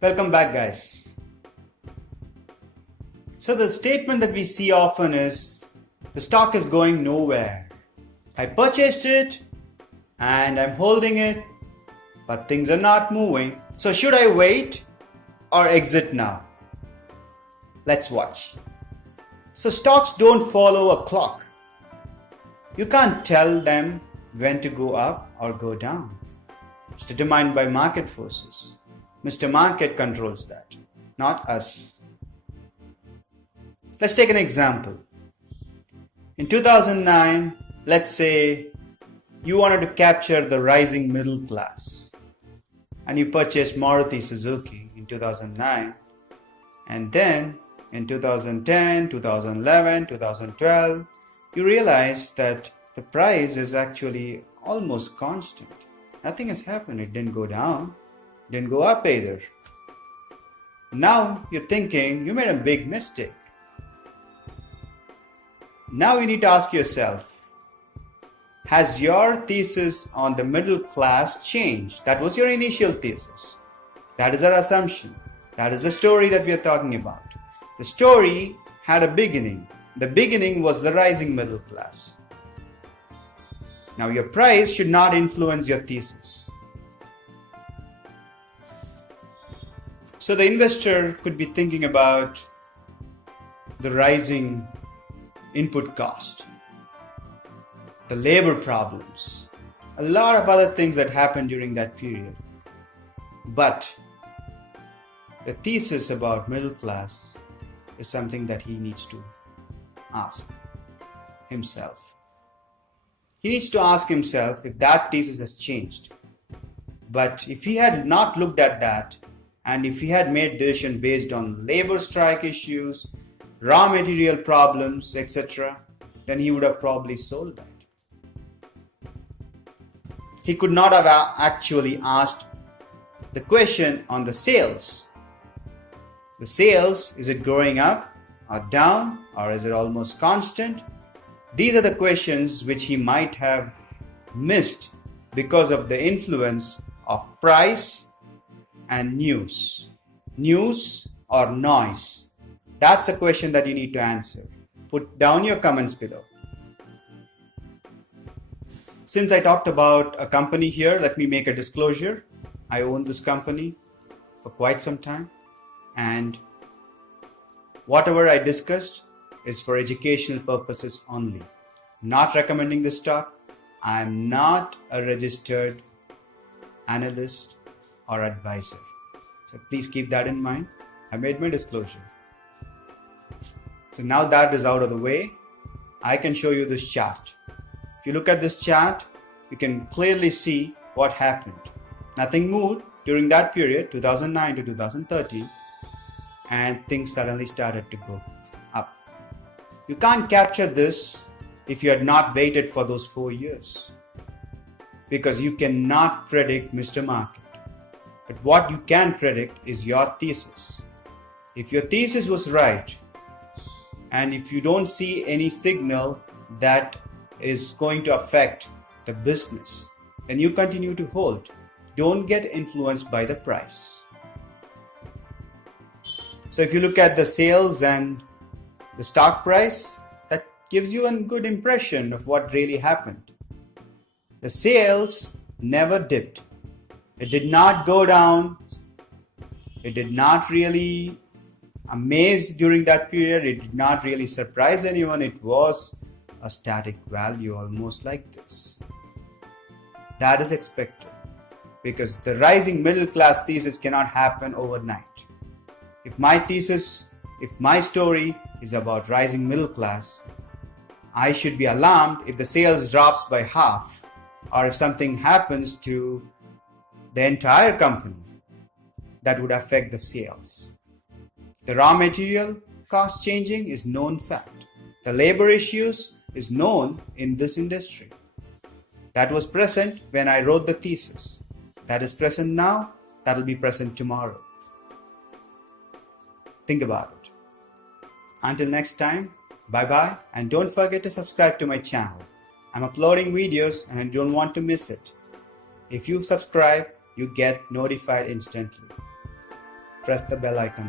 Welcome back, guys. So the statement that we see often is, the stock is going nowhere. I purchased it and I'm holding it, but things are not moving. So should I wait or exit now? Let's watch. So stocks don't follow a clock. You can't tell them when to go up or go down. It's determined by market forces. Mr. Market controls that, not us. Let's take an example. In 2009, let's say you wanted to capture the rising middle class and you purchased Maruti Suzuki in 2009, and then in 2010, 2011, 2012, you realize that the price is actually almost constant. Nothing has happened. It didn't go down, didn't go up either. Now you're thinking you made a big mistake. Now you need to ask yourself, has your thesis on the middle class changed? That was your initial thesis. That is our assumption. That is the story that we are talking about. The story had a beginning. The beginning was the rising middle class. Now your price should not influence your thesis. So the investor could be thinking about the rising input cost, the labor problems, a lot of other things that happened during that period. But the thesis about middle class is something that he needs to ask himself. He needs to ask himself if that thesis has changed. But if he had not looked at that, and if he had made decision based on labor strike issues, raw material problems, etc., then he would have probably sold that. He could not have actually asked the question on the sales. The sales, is it growing up or down, or is it almost constant? These are the questions which he might have missed because of the influence of price and news. News or noise? That's a question that you need to answer. Put down your comments below. Since I talked about a company here, let me make a disclosure. I own this company for quite some time, and whatever I discussed is for educational purposes only. I'm not recommending this stock. I am not a registered analyst or advisor. So please keep that in mind. I made my disclosure. So now that is out of the way, I can show you this chart. If you look at this chart, you can clearly see what happened. Nothing moved during that period, 2009 to 2013, and things suddenly started to go up. You can't capture this if you had not waited for those 4 years, because you cannot predict Mr. Market. But what you can predict is your thesis. If your thesis was right, and if you don't see any signal that is going to affect the business, then you continue to hold. Don't get influenced by the price. So if you look at the sales and the stock price, that gives you a good impression of what really happened. The sales never dipped. It did not go down. It did not really amaze during that period. It did not really surprise anyone. It was a static value, almost like this. That is expected, because the rising middle class thesis cannot happen overnight. If my story is about rising middle class, I should be alarmed if the sales drops by half, or if something happens to the entire company that would affect the sales. The raw material cost changing is known fact. The labor issues is known in this industry. That was present when I wrote the thesis. That is present now. That will be present tomorrow. Think about it. Until next time, bye-bye, and don't forget to subscribe to my channel. I'm uploading videos and I don't want to miss it. If you subscribe, you get notified instantly. press the bell icon.